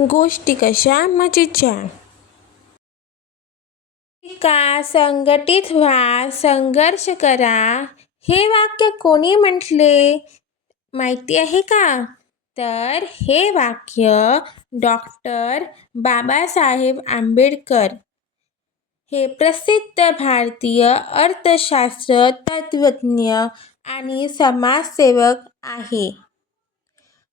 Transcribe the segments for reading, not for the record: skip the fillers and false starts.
गोष्टी कशा मजेच्या. शिका, संघटित व्हा, संघर्ष करा. हे वाक्य कोणी म्हटले माहिती आहे का? तर हे वाक्य डॉक्टर बाबासाहेब आंबेडकर हे प्रसिद्ध भारतीय अर्थशास्त्र तत्त्वज्ञ आणि समाजसेवक आहे.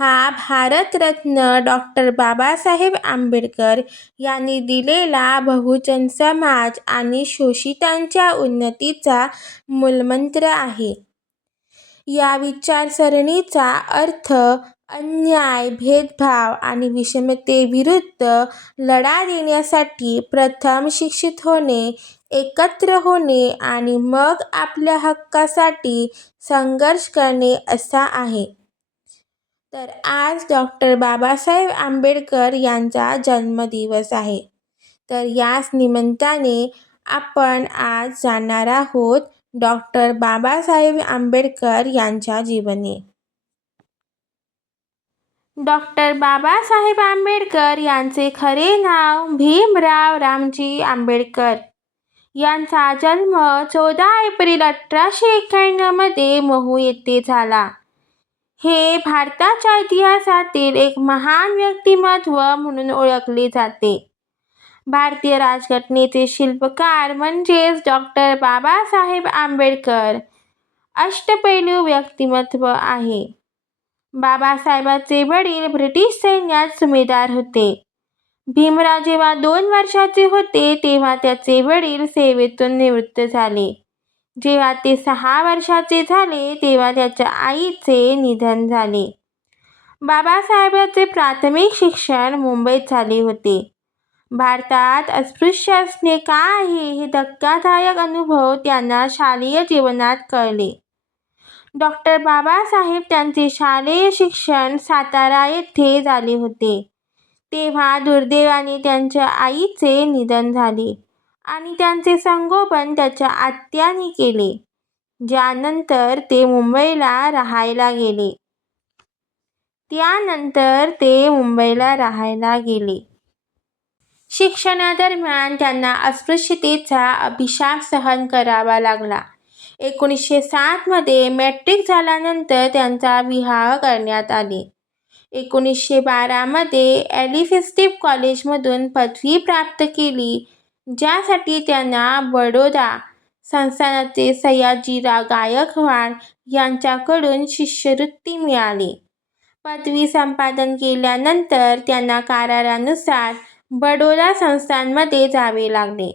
हा भारतरत्न डॉक्टर बाबासाहेब आंबेडकर यांनी दिलेला बहुजन समाज आणि शोषितांच्या उन्नतीचा मूलमंत्र आहे. या विचारसरणीचा अर्थ अन्याय, भेदभाव आणि विषमतेविरुद्ध लढा देण्यासाठी प्रथम शिक्षित होणे, एकत्र होणे आणि मग आपल्या हक्कासाठी संघर्ष करणे असा आहे. तर आज डॉक्टर बाबासाहेब आंबेडकर यांचा जन्मदिवस आहे. तर याच निमित्ताने आपण आज जाणणार आहोत डॉक्टर बाबासाहेब आंबेडकर यांच्या जीवनी. डॉक्टर बाबासाहेब आंबेडकर यांचे खरे नाव भीमराव रामजी आंबेडकर. यांचा जन्म 14 एप्रिल 1891 मध्ये महू येथे झाला. हे भारताच्या इतिहासातील एक महान व्यक्तिमत्व म्हणून ओळखले जाते. भारतीय राज्यघटनेचे शिल्पकार म्हणजेच डॉक्टर बाबासाहेब आंबेडकर अष्टपैलू व्यक्तिमत्व आहे. बाबासाहेबांचे वडील ब्रिटिश सैन्यात सुभेदार होते. भीमराव जेव्हा 2 वर्षाचे होते तेव्हा त्याचे वडील सेवेतून निवृत्त झाले. जेव्हा ते 6 वर्षाचे झाले तेव्हा त्याच्या आईचे निधन झाले. बाबासाहेबांचे प्राथमिक शिक्षण मुंबईत झाले होते. भारतात अस्पृश्य असणे काय आहे हे धक्कादायक अनुभव त्यांना शालेय जीवनात कळले. डॉक्टर बाबासाहेब त्यांचे शालेय शिक्षण सातारा येथे झाले होते. तेव्हा दुर्दैवाने त्यांच्या आईचे निधन झाले आणि त्यांचे संगोपन त्याच्या आत्याने केले. ज्यानंतर ते मुंबईला राहायला गेले. शिक्षणादरम्यान त्यांना अस्पृश्यतेचा अभिशाप सहन करावा लागला. 1907 मध्ये मॅट्रिक झाल्यानंतर त्यांचा विवाह करण्यात आले. 1912 मध्ये एलिफिन्स्टीन कॉलेजमधून पदवी प्राप्त केली, ज्यासाठी त्यांना बडोदा संस्थानाचे सयाजीराव गायकवाड यांच्याकडून शिष्यवृत्ती मिळाली. पदवी संपादन केल्यानंतर त्यांना करारानुसार बडोदा संस्थानमध्ये जावे लागले.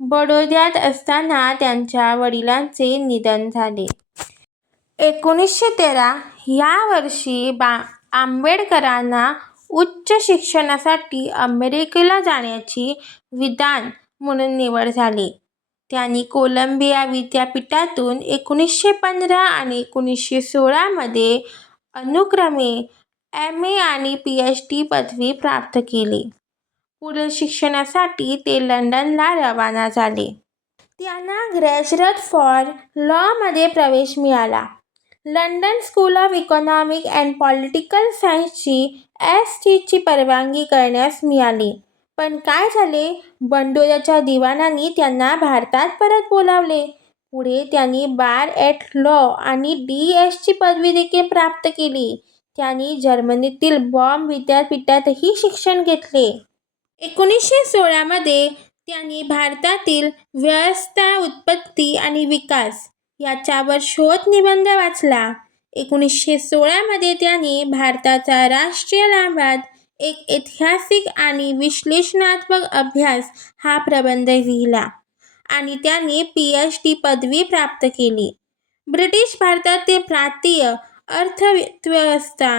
बडोद्यात असताना त्यांच्या वडिलांचे निधन झाले. 1913 या वर्षी आंबेडकरांना उच्च शिक्षणासाठी अमेरिकेला जाण्याची विद्वान म्हणून निवड झाली. त्यांनी कोलंबिया विद्यापीठातून 1915 आणि 1916 मध्ये अनुक्रमे एम.ए. आणि पीएच.डी. पदवी प्राप्त केली. पुढील शिक्षणासाठी ते लंडनला रवाना झाले. त्यांना ग्रॅज्युएट फॉर लॉ मध्ये प्रवेश मिळाला. London school of economic and political सायन्सची एस.टी. ची परवानगी करण्यास मिळाली. पण काय झाले? बडोद्याच्या दिवाणांनी त्यांना भारतात परत बोलावले. पुढे त्यांनी बार ॲट लॉ आणि डी.एस. ची पदवी देखील प्राप्त केली. त्यांनी जर्मनीतील बॉन विद्यापीठातही शिक्षण घेतले. 1916 मध्ये त्यांनी भारतातील व्यवस्था, उत्पत्ती आणि विकास याच्यावर शोध निबंध वाचला. 1916 मध्ये त्यांनी भारताचा राष्ट्रीय लाभार्थ, एक ऐतिहासिक आणि विश्लेषणात्मक अभ्यास हा प्रबंध लिहिला आणि त्यांनी पीएच.डी. पदवी प्राप्त केली. ब्रिटिश भारतातील प्रांतीय अर्थव्यवस्था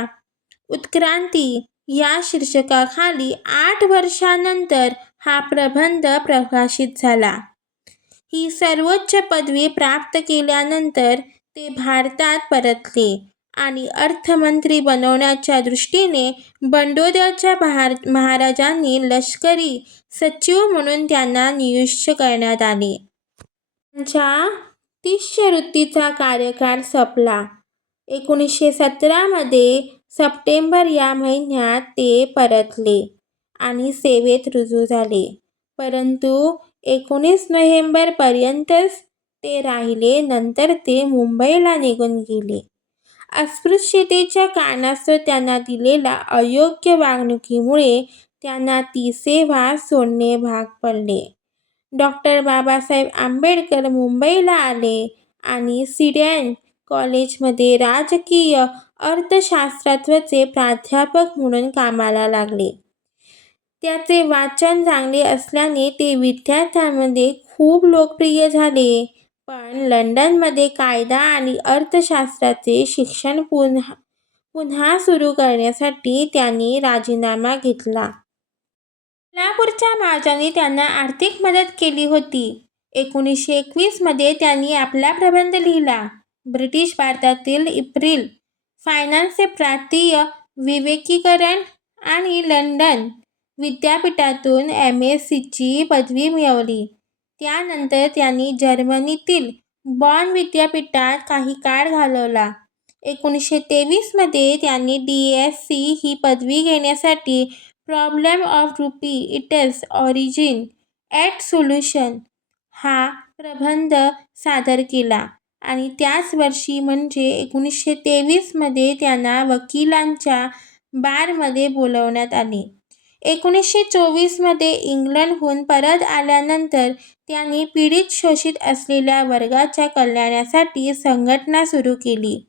उत्क्रांती या शीर्षकाखाली 8 वर्षांनंतर हा प्रबंध प्रकाशित झाला. ही सर्वोच्च पदवी प्राप्त केल्यानंतर ते भारतात परतले आणि अर्थमंत्री बनवण्याच्या दृष्टीने बडोद्याच्या महाराजांनी लष्करी सचिव म्हणून त्यांना नियुक्त करण्यात आले. त्यांच्या शिष्यवृत्तीचा कार्यकाळ संपला. 1917 मध्ये सप्टेंबर या महिन्यात ते परतले. आणि सेवेत रुजू झाले. परंतु 19 नोव्हेंबरपर्यंतच ते राहिले. नंतर ते मुंबईला निघून गेले. अस्पृश्यतेच्या कारणास्तव त्यांना दिलेल्या अयोग्य वागणुकीमुळे त्यांना ती सेवा सोडणे भाग पडले. डॉ. बाबासाहेब आंबेडकर मुंबईला आले आणि सिडन कॉलेजमध्ये राजकीय अर्थशास्त्राचे प्राध्यापक म्हणून कामाला लागले. त्याचे वाचन चांगले असल्याने ते विद्यार्थ्यांमध्ये खूप लोकप्रिय झाले. पण लंडनमध्ये कायदा आणि अर्थशास्त्राचे शिक्षण पुन्हा सुरू करण्यासाठी त्यांनी राजीनामा घेतला. कोल्हापूरच्या महाजनांनी त्यांना आर्थिक मदत केली होती. 1921 मध्ये त्यांनी आपला प्रबंध लिहिला. ब्रिटिश भारतातील एप्रिल फायनान्सचे प्रांतीय विवेकीकरण आणि लंडन विद्यापीठातून MSc ची पदवी मिळवली. त्यानंतर त्यांनी जर्मनीतील बॉन विद्यापीठात काही काळ घालवला. 1923 मध्ये त्यांनी DSc ही पदवी घेण्यासाठी problem of rupee its origin and solution हा प्रबंध सादर केला आणि त्याच वर्षी म्हणजे 1923 मध्ये त्यांना वकिलांच्या बारमध्ये बोलावण्यात आले. 1924 मध्ये इंग्लंडहून परत आल्यानंतर त्यांनी पीडित शोषित असलेल्या वर्गाच्या कल्याणासाठी संघटना सुरू केली.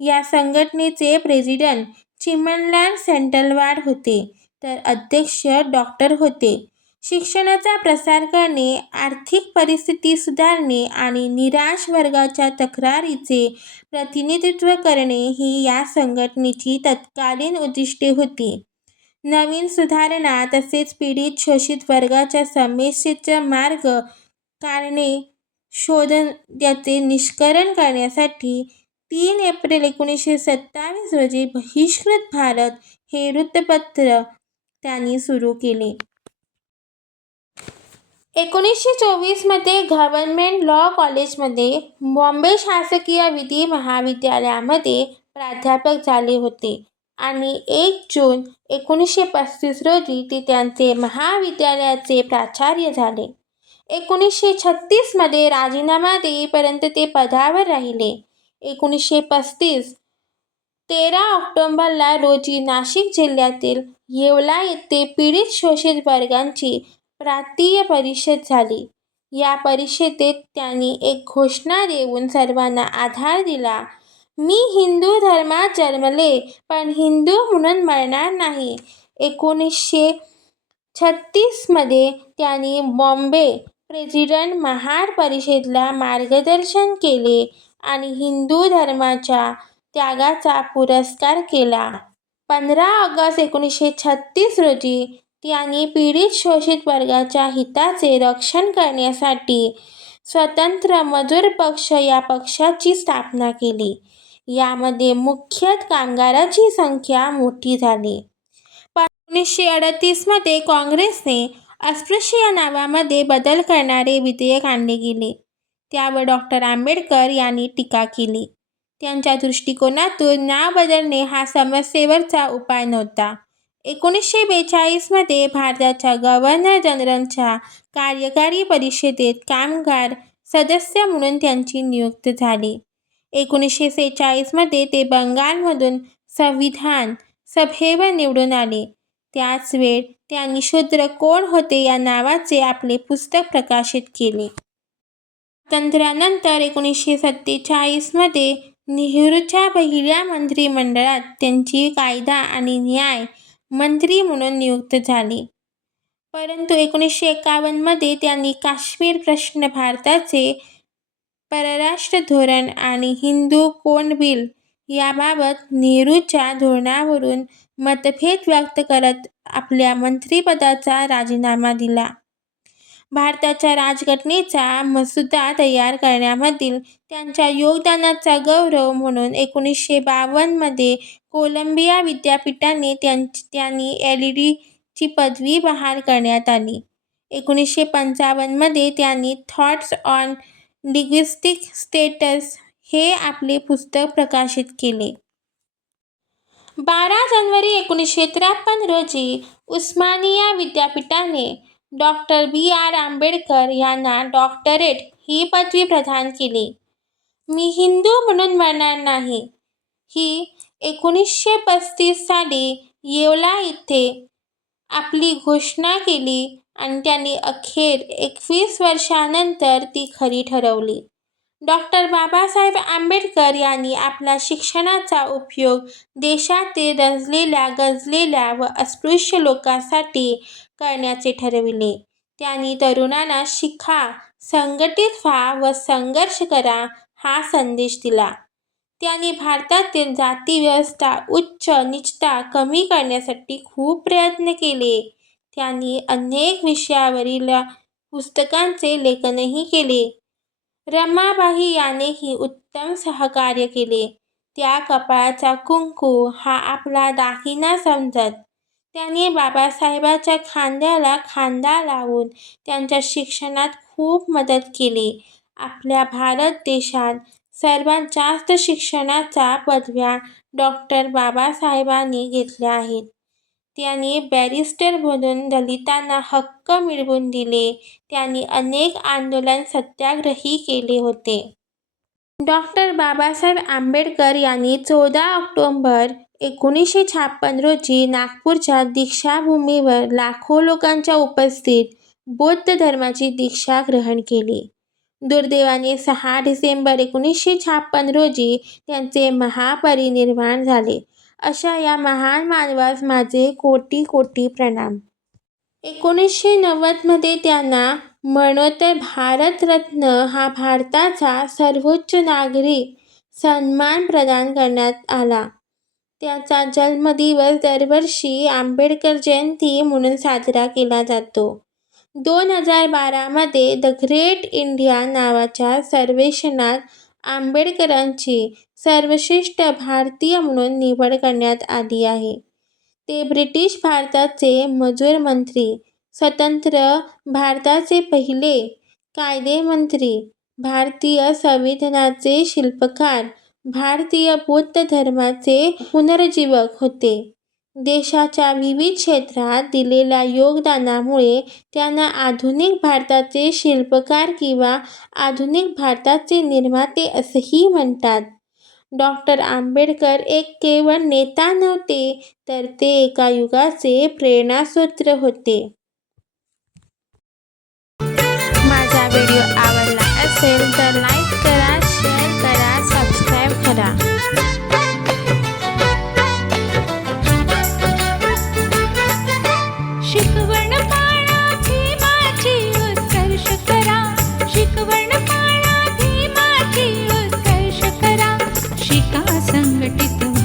या संघटनेचे प्रेसिडेंट चिमणलाल सेटलवाड होते, तर अध्यक्ष डॉ. होते. शिक्षणाचा प्रसार करणे, आर्थिक परिस्थिती सुधारणे आणि निराश वर्गाच्या तक्रारींचे प्रतिनिधित्व करणे ही या संघटनेची तत्कालीन उद्दिष्टे होती. नवीन सुधारणा तसेच पीडित शोषित वर्गाच्या समस्येचे मार्ग कारणे शोधून त्याचे निष्कर्षण करण्यासाठी 3 एप्रिल 1927 रोजी बहिष्कृत भारत हे वृत्तपत्र त्यांनी सुरू केले. 1924 मध्ये गव्हर्नमेंट लॉ कॉलेजमध्ये बॉम्बे शासकीय विधी महाविद्यालयामध्ये प्राध्यापक झाले होते आणि 1 जून 1935 रोजी ते त्यांचे महाविद्यालयाचे प्राचार्य झाले. 1936 मध्ये राजीनामा देईपर्यंत ते पदावर राहिले. 1935 13 ऑक्टोबरला रोजी नाशिक जिल्ह्यातील येवला येथे पीडित शोषित वर्गांची प्रांतीय परिषद झाली. या परिषदेत त्यांनी एक घोषणा देऊन सर्वांना आधार दिला. मी हिंदू धर्मात जन्मले, पण हिंदू म्हणून मरणार नाही. 1936 मध्ये त्यांनी बॉम्बे प्रेसिडेंट महार परिषदेला मार्गदर्शन केले आणि हिंदू धर्माच्या त्यागाचा पुरस्कार केला. 15 ऑगस्ट 1936 रोजी त्यांनी पीडित शोषित वर्गाच्या हिताचे रक्षण करण्यासाठी स्वतंत्र मजूर पक्ष या पक्षाची स्थापना केली. यामध्ये मुख्यतः कामगारांची संख्या मोठी झाली. 1938 मध्ये काँग्रेसने अस्पृश्य या नावामध्ये बदल करणारे विधेयक आणले गेले. त्यावर डॉ. आंबेडकर यांनी टीका केली. त्यांच्या दृष्टिकोनातून नाव बदलणे हा समस्येवरचा उपाय नव्हता. 1942 मध्ये भारताच्या गव्हर्नर जनरलच्या कार्यकारी परिषदेत कामगार सदस्य म्हणून त्यांची नियुक्ती झाली. 1946 मध्ये ते बंगालमधून संविधान सभेवर निवडून आले. त्याच वेळी त्यांनी शूद्र कोण होते या नावाचे आपले पुस्तक प्रकाशित केले. स्वातंत्र्यानंतर 1947 मध्ये नेहरूंच्या पहिल्या मंत्रिमंडळात त्यांची कायदा आणि न्याय मंत्री म्हणून नियुक्ती झाली. परंतु 1951 मध्ये त्यांनी काश्मीर प्रश्न, भारताचे परराष्ट्र धोरण आणि हिंदू कोड बिल याबाबत नेहरूंच्या धोरणावरून मतभेद व्यक्त करत आपल्या मंत्रिपदाचा राजीनामा दिला. भारताच्या राज्यघटनेचा मसुदा तयार करण्यामधील त्यांच्या योगदानाचा गौरव म्हणून 1952 मध्ये कोलंबिया विद्यापीठाने त्यांनी LLD ची पदवी बहाल करण्यात आली. 1955 मध्ये त्यांनी थॉट्स ऑन लिंग्विस्टिक स्टेटस हे आपले पुस्तक प्रकाशित केले. 12 जानेवारी 1953 रोजी उस्मानिया विद्यापीठाने डॉक्टर B.R. आंबेडकर यांना डॉक्टरेट ही पदवी प्रदान केली. मी हिंदू म्हणून मरणार नाही, ही 1935 साली येवला इथे आपली घोषणा केली आणि त्यांनी अखेर 21 वर्षांनंतर ती खरी ठरवली. डॉक्टर बाबासाहेब आंबेडकर यांनी आपल्या शिक्षणाचा उपयोग देशातील रंजलेल्या, गंजलेल्या व अस्पृश्य लोकांसाठी करण्याचे ठरविले. त्यांनी तरुणांना शिका, संघटित व्हा व संघर्ष करा हा संदेश दिला. त्यांनी भारतातील जातीव्यवस्था, उच्च-नीचता कमी करण्यासाठी खूप प्रयत्न केले. त्यांनी अनेक विषयावरील पुस्तकांचे लेखनही केले. रमाबाई यानेही उत्तम सहकार्य केले. त्या कपाळाचा कुंकू हा आपला दागिना समजत. त्यांनी बाबासाहेबांच्या खांद्याला खांदा लावून त्यांच्या शिक्षणात खूप मदत केली. आपल्या भारत देशात सर्वात जास्त शिक्षणाच्या पदव्या डॉक्टर बाबासाहेबांनी घेतल्या आहेत. त्यांनी बॅरिस्टर बनून दलितांना हक्क मिळवून दिले. त्यांनी अनेक आंदोलन, सत्याग्रही केले होते. डॉक्टर बाबासाहेब आंबेडकर यांनी 14 ऑक्टोबर 1956 रोजी नागपूरच्या दीक्षाभूमीवर लाखो लोकांच्या उपस्थितीत बौद्ध धर्माची दीक्षा ग्रहण केली. दुर्दैवाने 6 डिसेंबर 1956 रोजी त्यांचे महापरिनिर्वाण झाले. अशा या महान मानवास माझे कोटी कोटी प्रणाम. 1990 मध्ये त्यांना मरणोत्तर भारतरत्न हा भारताचा सर्वोच्च नागरी सन्मान प्रदान करण्यात आला. त्यांचा जन्मदिवस दरवर्षी आंबेडकर जयंती म्हणून साजरा केला जातो. 2012 मध्ये द ग्रेट इंडिया नावाच्या सर्वेक्षणात आंबेडकरांची सर्वश्रेष्ठ भारतीय म्हणून निवड करण्यात आली आहे. ते ब्रिटिश भारताचे मजूर मंत्री, स्वतंत्र भारताचे पहिले कायदेमंत्री, भारतीय संविधानाचे शिल्पकार, भारतीय बौद्ध धर्माचे पुनरुज्जीवक होते. देशाच्या विविध क्षेत्रात दिलेल्या योगदानामुळे त्यांना आधुनिक भारताचे शिल्पकार किंवा आधुनिक भारताचे निर्माते असेही म्हणतात. डॉक्टर आंबेडकर एक केवळ नेता नव्हते, तर ते एका युगाचे प्रेरणास्रोत होते. माझा व्हिडिओ आवडला असेल तर लाईक करा, शेअर करा, सबस्क्राईब करा. शिकवण पाळा भीमाची उत्कर्ष करा. शिकवण पाळा भीमाची उत्कर्ष करा. शिका संघटित